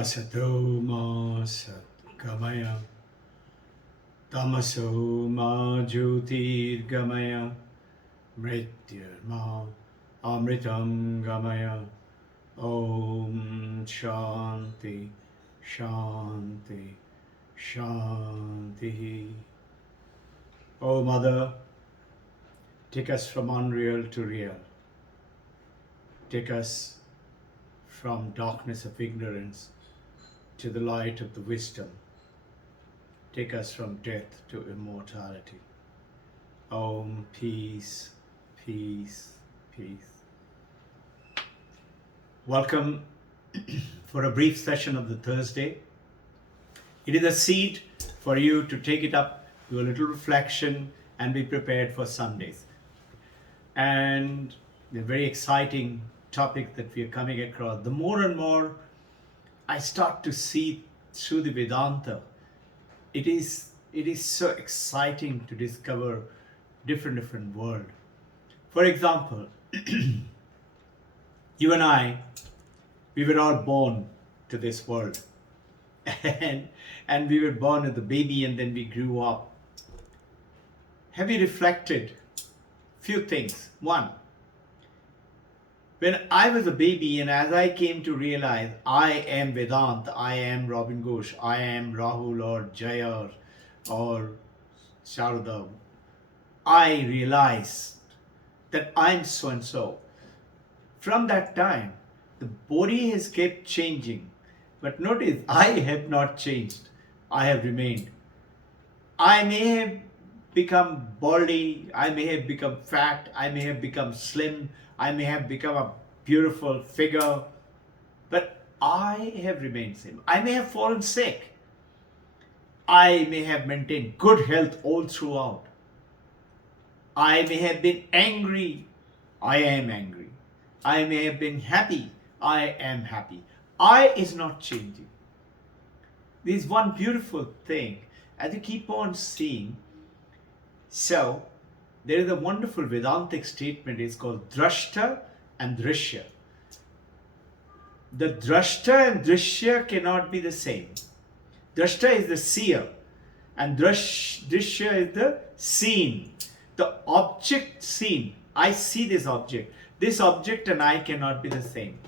Asato ma sat gamaya, tamaso ma jyotir gamaya, mrityur ma amritam gamaya. Om Shanti, Shanti, Shanti. Oh Mother, take us from unreal to real. Take us from darkness of ignorance to the light of the wisdom. Take us from death to immortality. Om, peace, peace, peace. Welcome for a brief session of the Thursday. It is a seed for you to take it up, do a little reflection, and be prepared for Sundays. And the very exciting topic that we are coming across, the more and more I start to see through the Vedanta, it is so exciting to discover different world. For example, you and I, we were all born to this world. And we were born as a baby and then we grew up. Have you reflected few things? One, when I was a baby and as I came to realize I am Vedanta, I am Robbin Ghosh, I am Rahul or Jaya or Sharada, I realized that I'm so and so. From that time, the body has kept changing. But notice, I have not changed. I have remained. I may have become baldy, I may have become fat, I may have become slim, I may have become a beautiful figure, but I have remained same. I may have fallen sick. I may have maintained good health all throughout. I may have been angry. I am angry. I may have been happy. I am happy. I is not changing. This is one beautiful thing as you keep on seeing. So, there is a wonderful Vedantic statement. It's called Drashta and Drishya. The Drashta and Drishya cannot be the same. Drashta is the seer and Drishya is the seen. The object seen. I see this object. This object and I cannot be the same.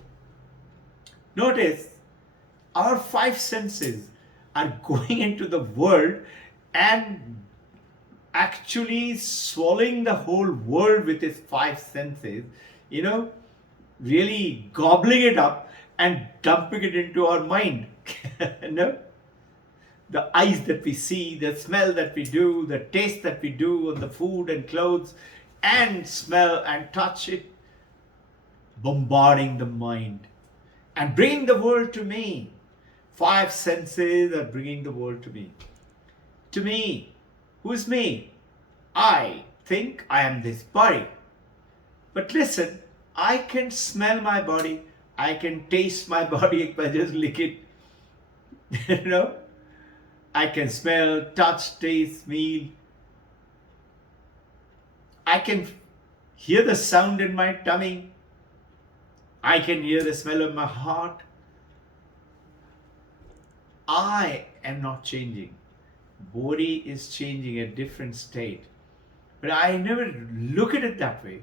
Notice, our five senses are going into the world and actually swallowing the whole world with its five senses, really gobbling it up and dumping it into our mind. The eyes that we see, the smell that we do, the taste that we do on the food and clothes, and smell and touch it, bombarding the mind and bringing the world to me. Five senses are bringing the world to me. To me. Who's me? I think I am this body. But listen, I can smell my body. I can taste my body if I just lick it. I can smell, touch, taste, smell. I can hear the sound in my tummy. I can hear the smell of my heart. I am not changing. Body is changing a different state. But I never look at it that way.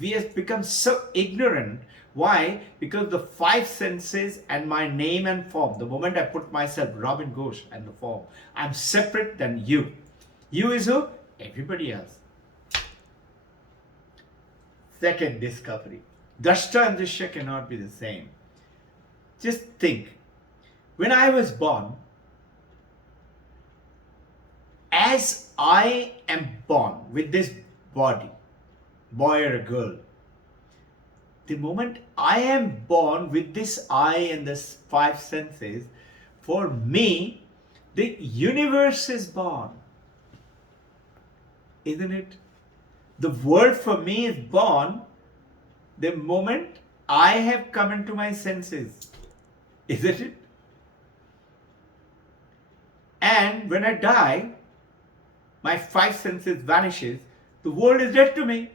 We have become so ignorant. Why? Because the five senses and my name and form, the moment I put myself, Robbin Ghosh, and the form, I'm separate than you. You is who? Everybody else. Second discovery. Drashta and Drishya cannot be the same. Just think. When I was born, as I am born with this body, boy or a girl, the moment I am born with this eye and this five senses, for me, the universe is born. Isn't it? The world for me is born the moment I have come into my senses. Isn't it? And when I die, my five senses vanishes, the world is dead to me.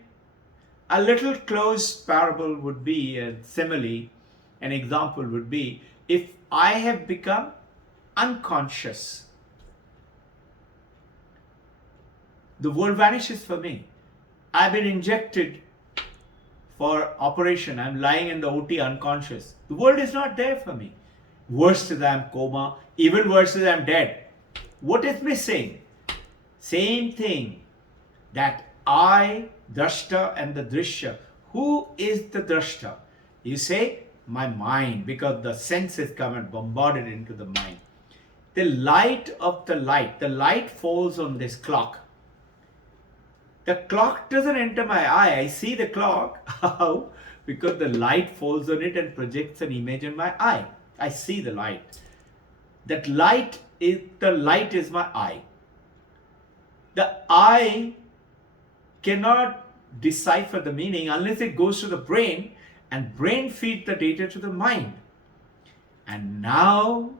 A little close parable would be, a simile, an example would be, if I have become unconscious, the world vanishes for me. I've been injected for operation. I'm lying in the OT unconscious. The world is not there for me. Worse is I'm coma. Even worse is I'm dead. What is missing? Same thing. That I, drashta and the drishya. Who is the drashta? You say, my mind, because the senses come and bombarded into the mind. The light of the light falls on this clock. The clock doesn't enter my eye. I see the clock. How? Because the light falls on it and projects an image in my eye. I see the light. That light is my eye. The eye cannot decipher the meaning unless it goes to the brain, and brain feeds the data to the mind. And now,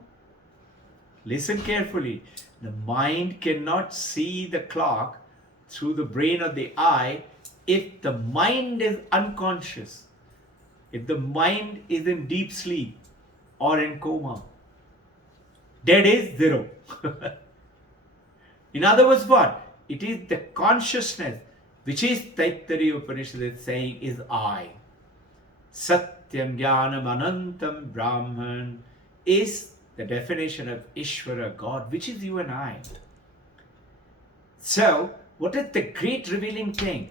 listen carefully. The mind cannot see the clock through the brain or the eye if the mind is unconscious, if the mind is in deep sleep or in coma. Dead is zero. In other words, what? It is the consciousness, which is Taittiriya Upanishad is saying is I. Satyam Jnanam Anantam Brahman is the definition of Ishvara, God, which is you and I. So, what is the great revealing thing?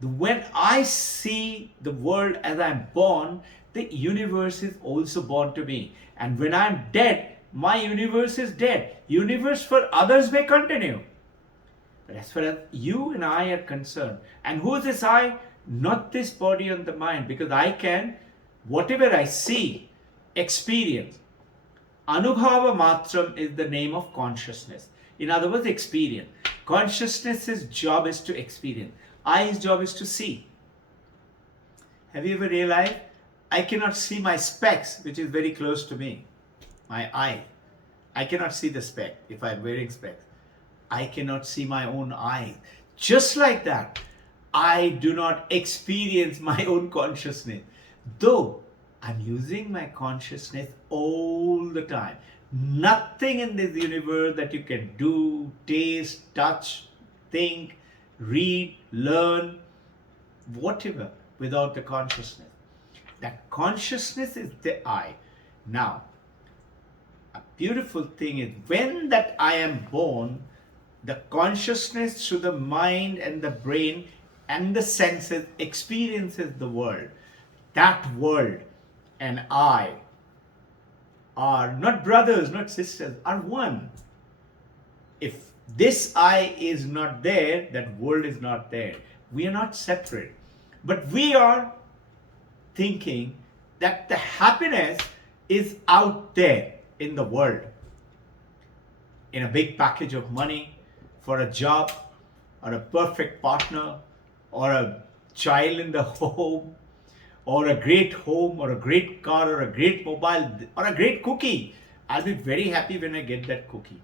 When I see the world as I'm born, the universe is also born to me. And when I'm dead, my universe is dead. Universe for others may continue. But as far as you and I are concerned, and who is this I? Not this body and the mind, because I can, whatever I see, experience. Anubhava matram is the name of consciousness. In other words, experience. Consciousness's job is to experience. I's job is to see. Have you ever realized I cannot see my specs, which is very close to me, my eye. I cannot see the speck if I'm wearing specs. I cannot see my own eye. Just like that, I do not experience my own consciousness. Though I'm using my consciousness all the time. Nothing in this universe that you can do, taste, touch, think, read, learn, whatever, without the consciousness. That consciousness is the I. Now, a beautiful thing is when that I am born, the consciousness through the mind and the brain and the senses experiences the world. That world and I are not brothers, not sisters, are one. If this I is not there, that world is not there. We are not separate. But we are thinking that the happiness is out there in the world. In a big package of money, for a job, or a perfect partner, or a child in the home, or a great home, or a great car, or a great mobile, or a great cookie. I'll be very happy when I get that cookie.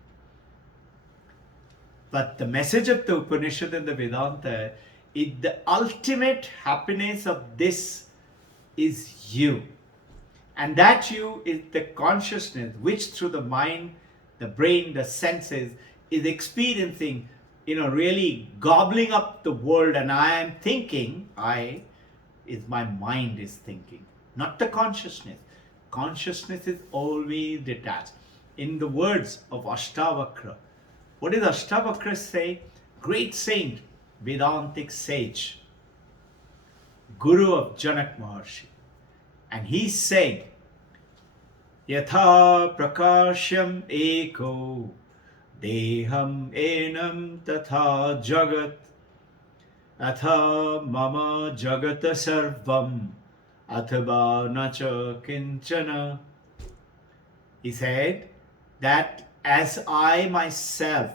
But the message of the Upanishad and the Vedanta is the ultimate happiness of this is you. And that you is the consciousness which through the mind, the brain, the senses is experiencing, really gobbling up the world. And I am thinking, my mind is thinking, not the consciousness. Consciousness is always detached. In the words of Ashtavakra, what does Ashtavakra say? Great saint, Vedantic sage, Guru of Janak Maharshi. And he's saying, Yatha prakashyam eko deham enam tatha jagat atha mama jagata sarvam athava nacha kinchana. He said that as I myself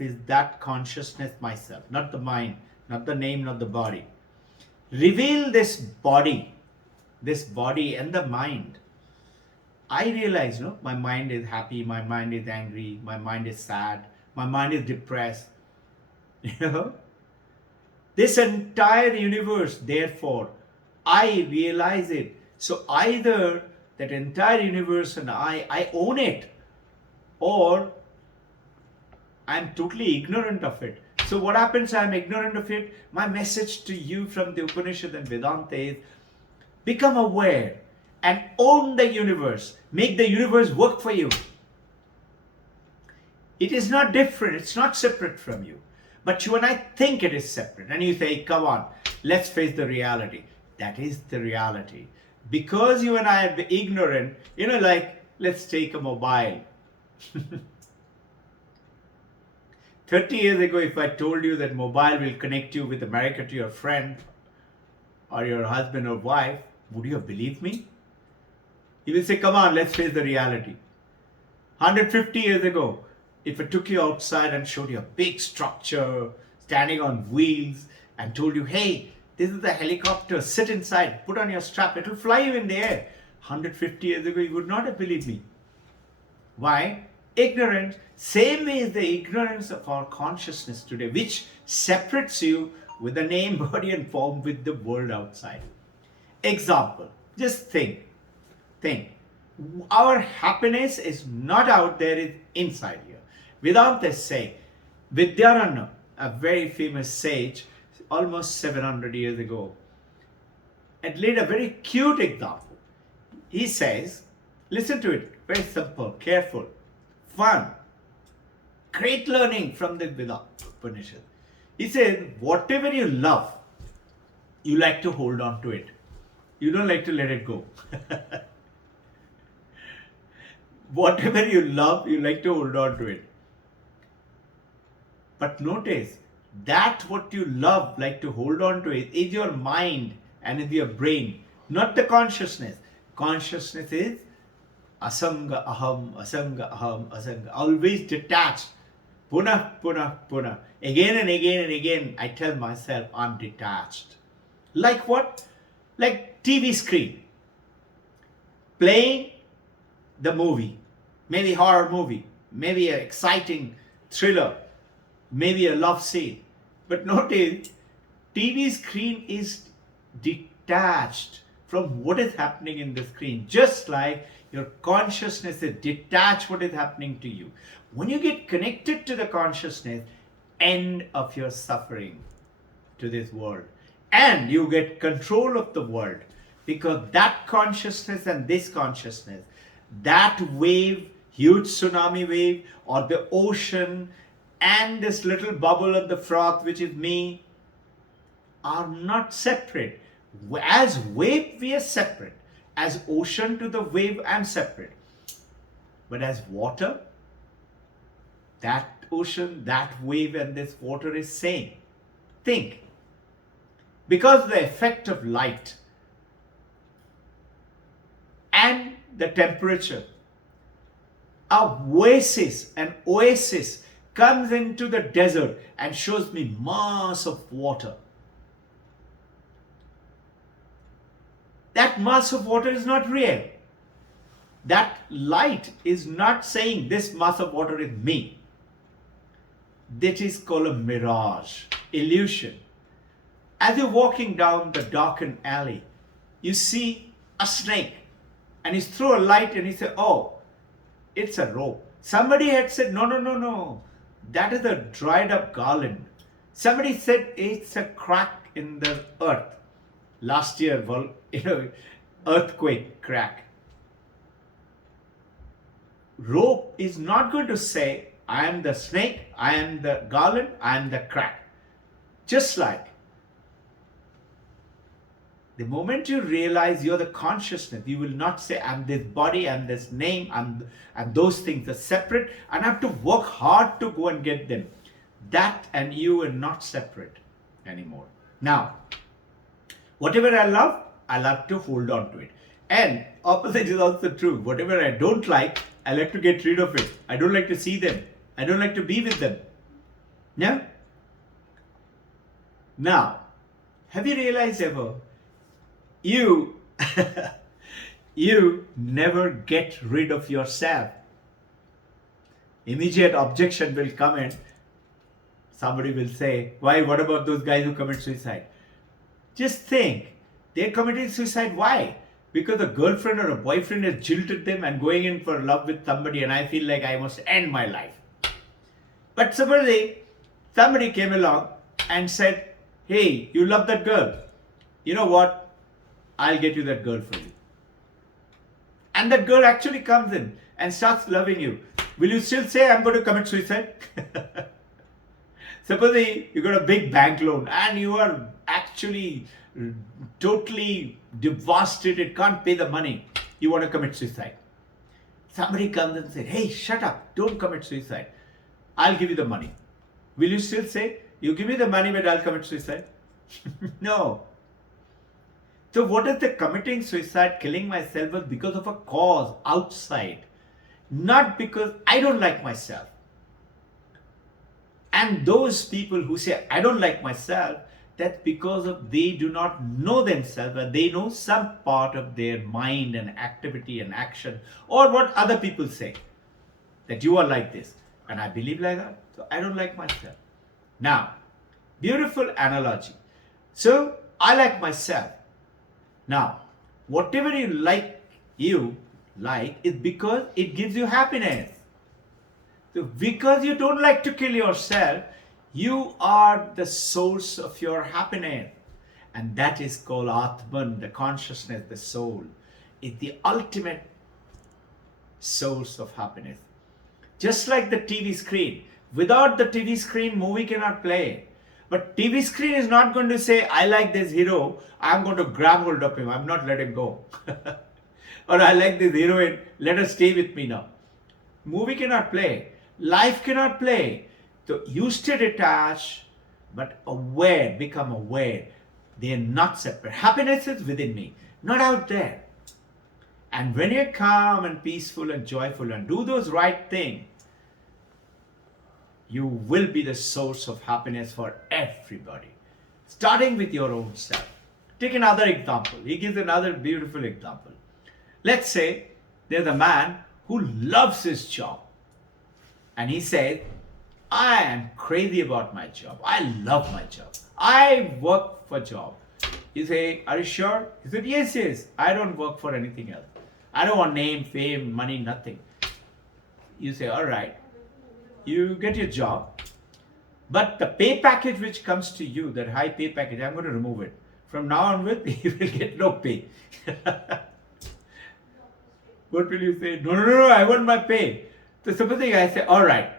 is that consciousness myself, not the mind, not the name, not the body. Reveal this body and the mind. I realize, my mind is happy, my mind is angry, my mind is sad, my mind is depressed. This entire universe, therefore, I realize it. So either that entire universe and I own it, or I'm totally ignorant of it. So what happens? I'm ignorant of it. My message to you from the Upanishad and Vedanta is become aware and own the universe. Make the universe work for you. It is not different. It's not separate from you. But you and I think it is separate. And you say, come on, let's face the reality. That is the reality. Because you and I are ignorant, like, let's take a mobile. 30 years ago, if I told you that mobile will connect you with America to your friend or your husband or wife, would you have believed me? You will say, come on, let's face the reality. 150 years ago, if I took you outside and showed you a big structure standing on wheels and told you, hey, this is the helicopter, sit inside, put on your strap, it will fly you in the air. 150 years ago, you would not have believed me. Why? Ignorance. Same is the ignorance of our consciousness today, which separates you with the name, body and form with the world outside. Example, just think. Our happiness is not out there, it's inside here. Vedanta say, Vidyaranya, a very famous sage, almost 700 years ago, had laid a very cute example. He says, listen to it, very simple, careful, fun, great learning from the Vedanta Upanishad. He says, whatever you love, you like to hold on to it. You don't like to let it go. Whatever you love, you like to hold on to it. But notice that what you love, like to hold on to it, is your mind and is your brain, not the consciousness. Consciousness is asanga aham, asanga aham, asanga, always detached. Punah, punah, punah. Again and again and again, I tell myself I'm detached. Like what? Like TV screen. Playing the movie, maybe horror movie, maybe an exciting thriller, maybe a love scene. But notice, TV screen is detached from what is happening in the screen, just like your consciousness is detached what is happening to you. When you get connected to the consciousness, end of your suffering to this world, and you get control of the world, because that consciousness and this consciousness, that wave, huge tsunami wave, or the ocean, and this little bubble of the froth, which is me, are not separate. As wave, we are separate. As ocean to the wave, I am separate. But as water, that ocean, that wave, and this water is same. Think. Because the effect of light and the temperature, an oasis comes into the desert and shows me mass of water. That mass of water is not real. That light is not saying this mass of water is me. That is called a mirage, illusion. As you're walking down the darkened alley, you see a snake, and you throw a light and you say, oh, it's a rope. Somebody had said, no, that is a dried up garland. Somebody said it's a crack in the earth. Last year, earthquake crack. Rope is not going to say, I am the snake, I am the garland, I am the crack. Just like the moment you realize you're the consciousness, you will not say, I'm this body, I'm this name, and those things are separate, and I have to work hard to go and get them. That and you are not separate anymore. Now, whatever I love to hold on to it. And opposite is also true. Whatever I don't like, I like to get rid of it. I don't like to see them. I don't like to be with them. Yeah? Now, have you realized ever, you never get rid of yourself. Immediate objection will come in. Somebody will say, why, what about those guys who commit suicide? Just think, they're committing suicide. Why? because a girlfriend or a boyfriend has jilted them and going in for love with somebody, and I feel like I must end my life. But supposedly, somebody came along and said, hey, you love that girl. You know what? I'll get you that girl for you. And that girl actually comes in and starts loving you. Will you still say, I'm going to commit suicide? Supposedly, you got a big bank loan and you are actually totally devastated, can't pay the money. You want to commit suicide. Somebody comes and says, hey, shut up, don't commit suicide. I'll give you the money. Will you still say, you give me the money but I'll commit suicide? No. So what is the committing suicide, killing myself was because of a cause outside, not because I don't like myself. And those people who say, I don't like myself, that's because of they do not know themselves, but they know some part of their mind and activity and action, or what other people say, that you are like this. And I believe like that, so I don't like myself. Now, beautiful analogy. So, I like myself. Now, whatever you like is because it gives you happiness. So because you don't like to kill yourself, you are the source of your happiness. And that is called Atman, the consciousness, the soul. It's the ultimate source of happiness. Just like the TV screen. Without the TV screen, movie cannot play. But TV screen is not going to say, I like this hero, I'm going to grab hold of him, I'm not let him go. Or I like this heroine, let her stay with me now. Movie cannot play. Life cannot play. So you stay detached, but aware, become aware. They are not separate. Happiness is within me, not out there. And when you're calm and peaceful and joyful and do those right things, you will be the source of happiness for everybody. Starting with your own self. Take another example. He gives another beautiful example. Let's say there's a man who loves his job. And he says, I am crazy about my job. I love my job. I work for job. You say, are you sure? He said, yes. I don't work for anything else. I don't want name, fame, money, nothing. You say, all right. You get your job. But the pay package which comes to you, that high pay package, I'm going to remove it. From now onward, you will get no pay. What will you say? No, I want my pay. So supposing I say, all right,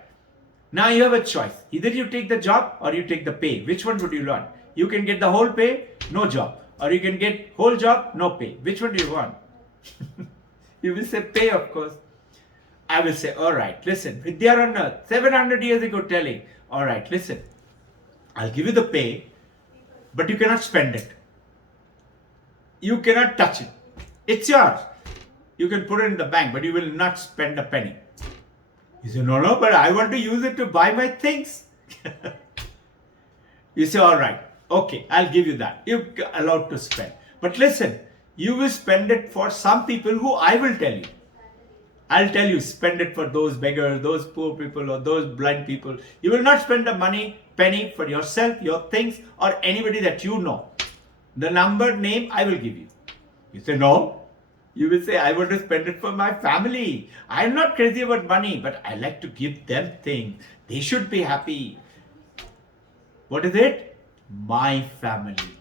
now you have a choice. Either you take the job or you take the pay. Which one would you want? You can get the whole pay, no job. Or you can get whole job, no pay. Which one do you want? You will say pay, of course. I will say, all right, listen, Vidyananda, 700 years ago telling, all right, listen, I'll give you the pay, but you cannot spend it. You cannot touch it. It's yours. You can put it in the bank, but you will not spend a penny. You say, no, but I want to use it to buy my things. You say, all right, okay, I'll give you that. You're allowed to spend. But listen, you will spend it for some people who I will tell you. I'll tell you, spend it for those beggars, those poor people, or those blind people. You will not spend a penny for yourself, your things, or anybody that you know. The number, name, I will give you. You say, no. You will say, I want to spend it for my family. I'm not crazy about money, but I like to give them things. They should be happy. What is it? My family.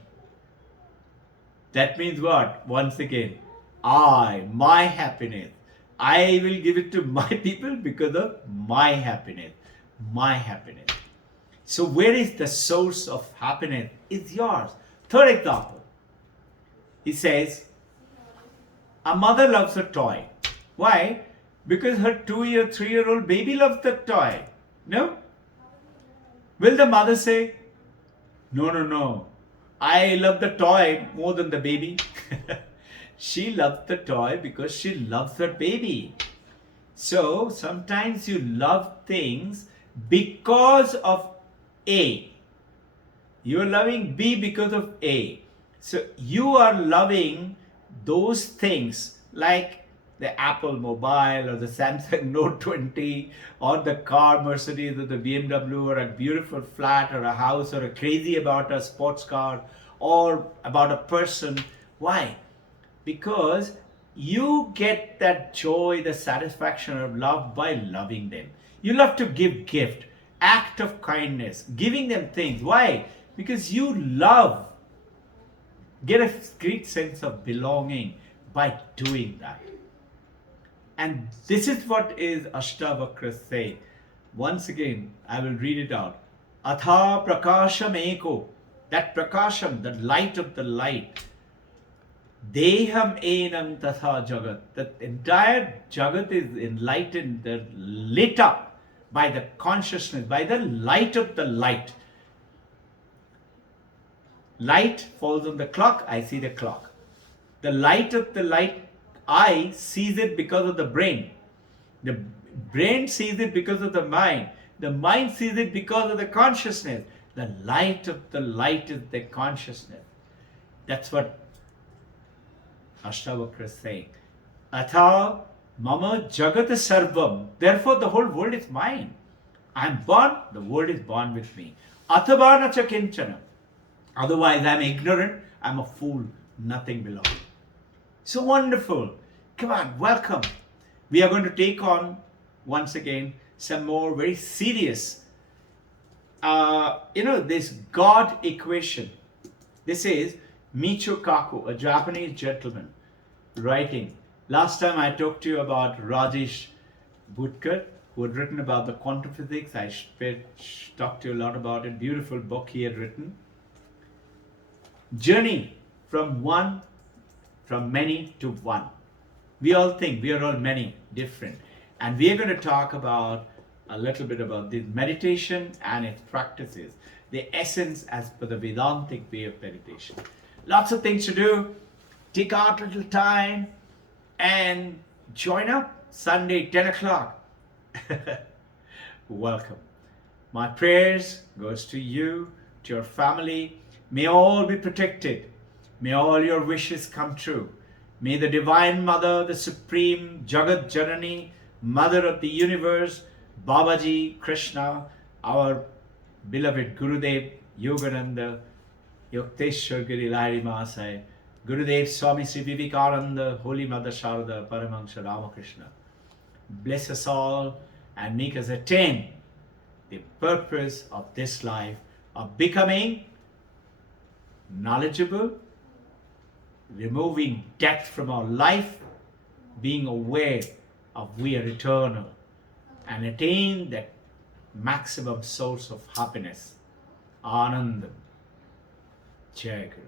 That means what? Once again, my happiness. I will give it to my people because of my happiness. My happiness. So where is the source of happiness? It's yours. Third example. He says, a mother loves a toy. Why? Because her 2-year, 3-year-old baby loves the toy. No? Will the mother say, no. I love the toy more than the baby. She loves the toy because she loves her baby. So sometimes you love things because of A. You are loving B because of A. So you are loving those things like the Apple mobile or the Samsung Note 20 or the car Mercedes or the BMW or a beautiful flat or a house or a crazy about a sports car or about a person. Why? because you get that joy, the satisfaction of love by loving them. You love to give gift, act of kindness, giving them things. Why? Because you love, get a great sense of belonging by doing that. And this is what is Ashtavakra say. Once again, I will read it out. Atha prakasham eko. That prakasham, the light of the light. Deham enam tatha jagat. The entire jagat is enlightened, lit up by the consciousness, by the light of the light. Light falls on the clock, I see the clock. The light of the light, I sees it because of the brain. The brain sees it because of the mind. The mind sees it because of the consciousness. The light of the light is the consciousness. That's what Ashtavakra is saying. Atha mama jagat sarvam. Therefore the whole world is mine. I am born, the world is born with me. Athabana cha kinchana. Otherwise I am ignorant, I am a fool, nothing belongs. So wonderful. Come on, welcome. We are going to take on, once again, some more very serious, this God equation. This is Michio Kaku, a Japanese gentleman, writing. Last time I talked to you about Rajesh Bhutkar, who had written about the quantum physics. I talked to you a lot about it. Beautiful book he had written. Journey from many to one. We all think we are all many, different. And we are going to talk about a little bit about this meditation and its practices, the essence as per the Vedantic way of meditation. Lots of things to do. Take out a little time and join up Sunday, 10 o'clock. Welcome. My prayers goes to you, to your family. May all be protected. May all your wishes come true. May the Divine Mother, the Supreme Jagat Janani, Mother of the Universe, Babaji, Krishna, our beloved Gurudev, Yogananda, Yukteswar Giri Lahiri Mahasaya, Gurudev Swami Sri Vivekananda, Holy Mother Sharada, Paramahansa Ramakrishna, bless us all and make us attain the purpose of this life of becoming knowledgeable, removing death from our life, being aware of we are eternal, and attain that maximum source of happiness, Anandam. Jai Guru.